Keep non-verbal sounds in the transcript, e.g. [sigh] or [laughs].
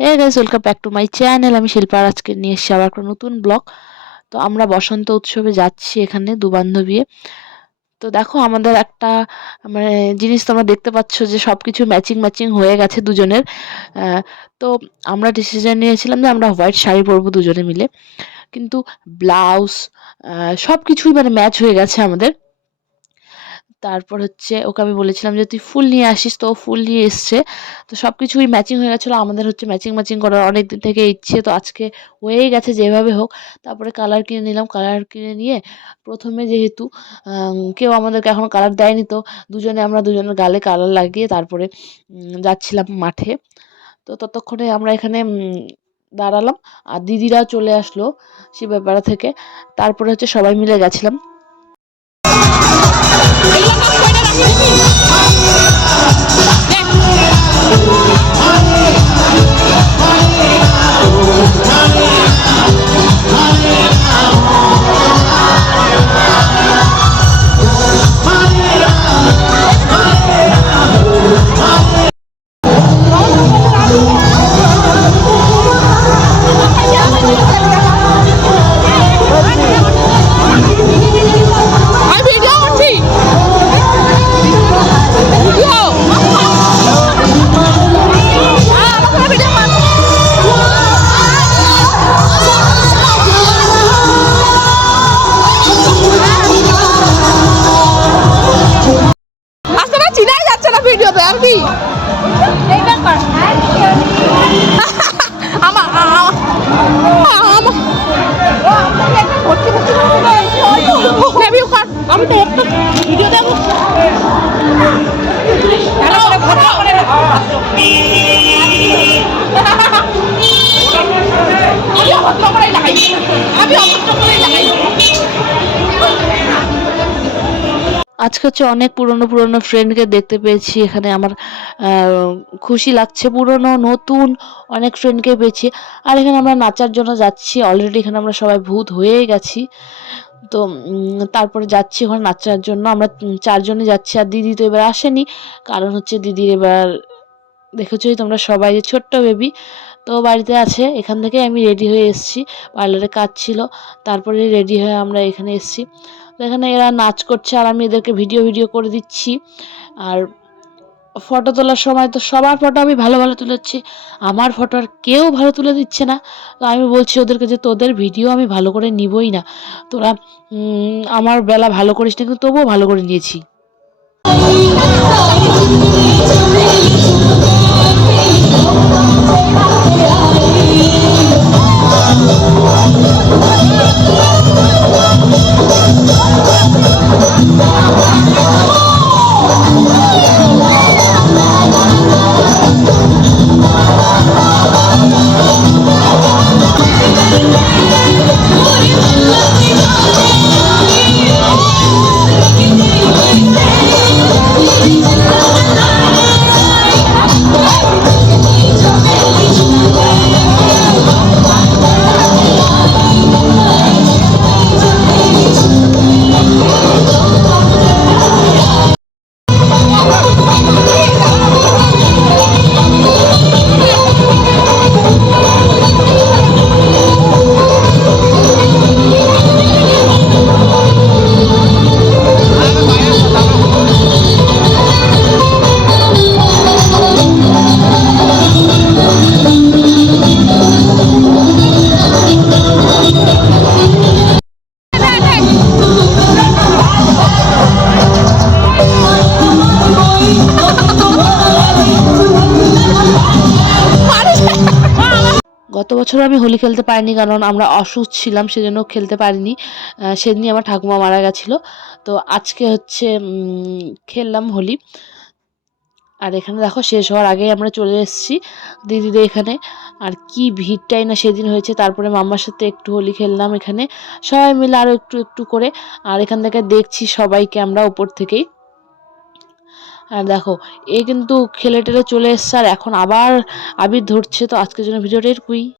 Hey guys welcome back to my channel আমি শিল্পা আর আজকে নিয়ে এসেছি আবার একটা নতুন ব্লগ তো আমরা বসন্ত উৎসবে যাচ্ছি এখানে দু বান্ধবী। তো দেখো আমাদের একটা মানে জিনিস তোমরা দেখতে পাচ্ছ যে সব কিছু ম্যাচিং ম্যাচিং হয়ে গেছে দুজনের। তো আমরা ডিসিশন নিয়েছিলাম যে আমরা হোয়াইট শাড়ি পরবো দুজনে মিলে। কিন্তু ব্লাউজ সব কিছুই মানে ম্যাচ হয়ে গেছে আমাদের। তারপর হচ্ছে ওকে আমি বলেছিলাম যে, তুই ফুল নিয়ে আসিস তো ফুল নিয়ে এসছে। তো সব কিছুই ম্যাচিং হয়ে গেছিল, আমাদের হচ্ছে ম্যাচিং ম্যাচিং করার অনেক দিন থেকে ইচ্ছে, তো আজকে হয়েই গেছে যেভাবে হোক। তারপরে কালার কিনে নিলাম কালার কিনে নিয়ে প্রথমে যেহেতু কেউ আমাদেরকে এখনও কালার দেয়নি তো, দুজনে আমরা দুজনের গালে কালার লাগিয়ে তারপরে যাচ্ছিলাম মাঠে। তো ততক্ষণে আমরা এখানে দাঁড়ালাম, আর দিদিরাও চলে আসলো শিবেপাড়া থেকে। তারপরে হচ্ছে সবাই মিলে গেছিলাম। যাচ্ছে না আর কি। [laughs] কর আমি তো একটা ভিডিও দেবো। আমি অবস্থ করেই লাগাই। আমি অবস্থ করেই আজকে হচ্ছে অনেক পুরনো পুরনো ফ্রেন্ডকে দেখতে পেয়েছি। এখানে আমার খুশি লাগছে। পুরনো, নতুন অনেক ফ্রেন্ডকে পেয়েছি। আর এখানে আমরা নাচার জন্য যাচ্ছি। অলরেডি এখানে আমরা সবাই ভূত হয়েই গেছি। তো তারপরে যাচ্ছি ওখানে নাচার জন্য। আমরা চারজনে যাচ্ছি আর দিদি তো এবার আসেনি। কারণ হচ্ছে দিদির এবার দেখেছোই তোমরা সবাই যে ছোট্ট বেবি তো বাড়িতে আছে। এখান থেকে আমি রেডি হয়ে এসেছি। পার্লারে কাজ ছিল। তারপরে রেডি হয়ে আমরা এখানে এসেছি। এখানে এরা নাচ করছে আর আমি এদেরকে ভিডিও ভিডিও করে দিচ্ছি। আর ফটো তোলার সময় তো সবার ফটো আমি ভালো ভালো তুলেছি। আমার ফটো আর কেউ ভালো তুলে দিচ্ছে না। তো আমি বলছি ওদেরকে যে তোদের ভিডিও আমি ভালো করে নিবই না। তোরা আমার বেলা ভালো করিস না, কিন্তু তবুও ভালো করে নিয়েছি। গত বছর আমি হোলি খেলতে পারিনি কারণ আমরা অসুস্থ ছিলাম, সেজন্য খেলতে পারিনি। সেদিনই আমার ঠাকুমা মারা গেছিল। তো আজকে হচ্ছে খেললাম হোলি। আর এখানে দেখো শেষ হওয়ার আগেই আমরা চলে এসেছি দিদিদের এখানে। আর কি ভিড়টাই না সেদিন হয়েছে। তারপরে মাম্মার সাথে একটু হোলি খেললাম এখানে। সবাই মিলে আরও একটু একটু করে। আর এখান থেকে দেখছি সবাইকে আমরা উপর থেকেই। আর দেখো, এ কিন্তু খেলে টেলে চলে এসছে। আর এখন আবার আবির ধরছে। তো আজকের জন্য ভিডিওটা এরকুই